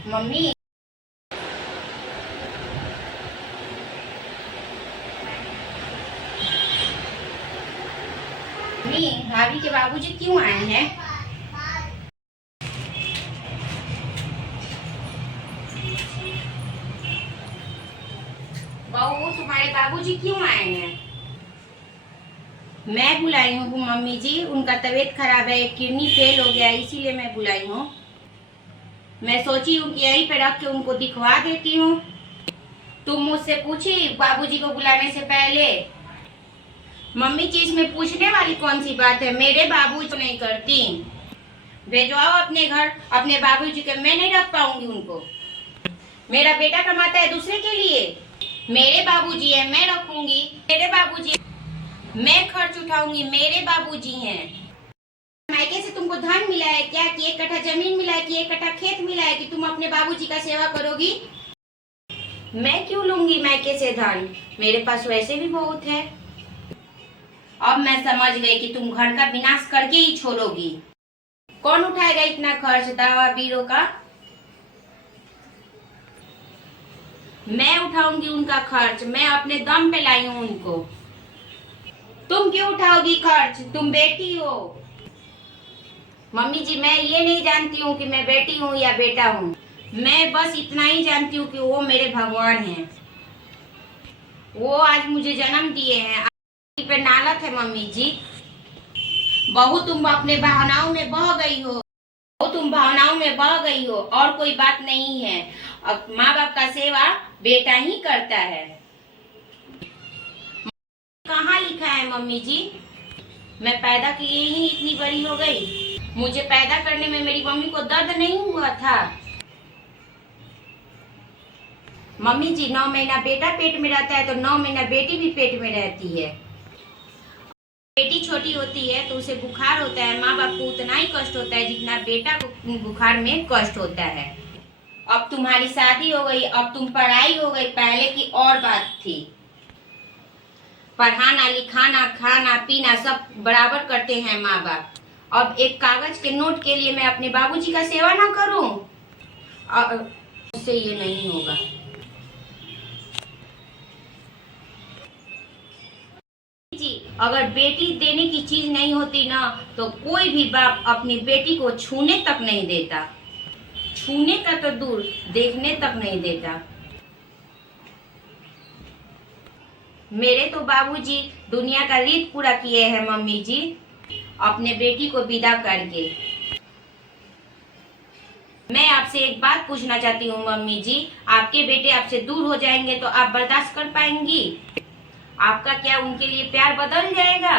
Mummy mummy भाभी के बाबूजी क्यों आए हैं? बहू तुम्हारे बाबूजी क्यों आए हैं? मैं बुलाई हूँ मम्मी जी, उनका तबीयत खराब है, किडनी फेल हो गया है, इसीलिए मैं बुलाई हूँ। मैं सोची हूँ कि यहीं पे रख के उनको दिखवा देती हूँ। तुम मुझसे पूछी बाबूजी को बुलाने से पहले? मम्मी जी इसमें पूछने वाली कौन सी बात है? मेरे बाबूजी तो नहीं करती। भेजवाओ अपने घर अपने बाबूजी के, मैं नहीं रख पाऊंगी उनको। मेरा बेटा कमाता है दूसरे के लिए, मेरे बाबूजी है मैं रखूंगी। मेरे बाबूजी, मैं खर्च उठाऊंगी, मेरे बाबूजी हैं। मायके से तुमको धन मिला है क्या? कि 1 कट्ठा जमीन मिला है, कि 1 कट्ठा खेत मिला है, कि तुम अपने बाबूजी का सेवा करोगी? मैं क्यों लूंगी मायके से धन? मेरे पास वैसे भी बहुत है। अब मैं समझ गई कि तुम घर का विनाश करके ही छोड़ोगी। कौन उठाएगा इतना खर्च दवा बीरो का? मैं उठाऊंगी उनका खर्च, मैं अपने दम पे लाई हूँ उनको। तुम क्यों उठाओगी खर्च? तुम बेटी हो। मम्मी जी मैं ये नहीं जानती हूँ कि मैं बेटी हूँ या बेटा हूँ। मैं बस इतना ही जानती हूँ कि वो मेरे भगवान हैं। वो आज मुझे जन्म दिए हैं। पे नालत है मम्मी जी। बहू तुम अपने भावनाओं में बह गई हो। तुम भावनाओं में बह गई हो और कोई बात नहीं है। अब माँ बाप का सेवा बेटा ही करता है। कहाँ लिखा है मम्मी जी? मैं पैदा किए ही इतनी बड़ी हो गई। मुझे पैदा करने में मेरी मम्मी को दर्द नहीं हुआ था? मम्मी जी 9 महीना बेटा पेट में रहता है तो 9 महीना बेटी भी पेट में रहती है। बेटी छोटी होती है तो उसे बुखार होता है, माँ बाप को उतना ही कष्ट होता है जितना बेटा को बुखार में कष्ट होता है। अब तुम्हारी शादी हो गई, अब तुम पढ़ाई हो गई, पहले की और बात थी। पढ़ाना लिखाना खाना पीना सब बराबर करते हैं माँ बाप। अब एक कागज के नोट के लिए मैं अपने बाबूजी का सेवा ना करूं? उससे ये नहीं होगा। जी अगर बेटी देने की चीज नहीं होती ना तो कोई भी बाप अपनी बेटी को छूने तक नहीं देता। छूने का तो दूर, देखने तक नहीं देता। मेरे तो बाबूजी दुनिया का रीत पूरा किए हैं मम्मी जी, अपने बेटी को विदा करके। मैं आपसे एक बात पूछना चाहती हूँ मम्मी जी, आपके बेटे आपसे दूर हो जाएंगे तो आप बर्दाश्त कर पाएंगी? आपका क्या उनके लिए प्यार बदल जाएगा?